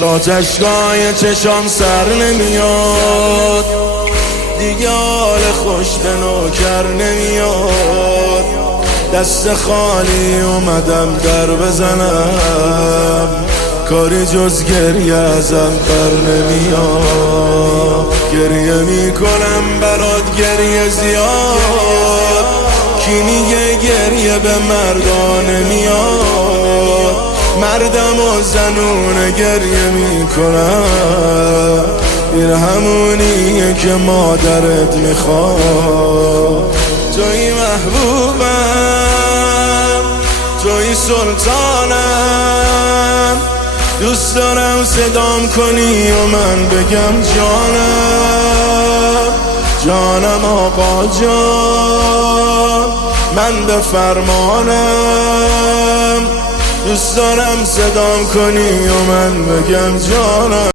برات اشکای چشام سر نمیاد، دیگه حال خوش به نوکر نمیاد. دست خالی اومدم در بزنم، کاری جز گریه ازم بر نمیاد. گریه میکنم برات گریه زیاد، کی میگه گریه به مردا نمیاد؟ مردم و زنونه گریه میکنن، این همونیه که مادرت میخواد. توی محبوبم، توی سلطانم، دوست دارم صدام کنی و من بگم جانم. جانم آقا جان، من به فرمانم، دوست دارم صدام کنی و من بگم جانم.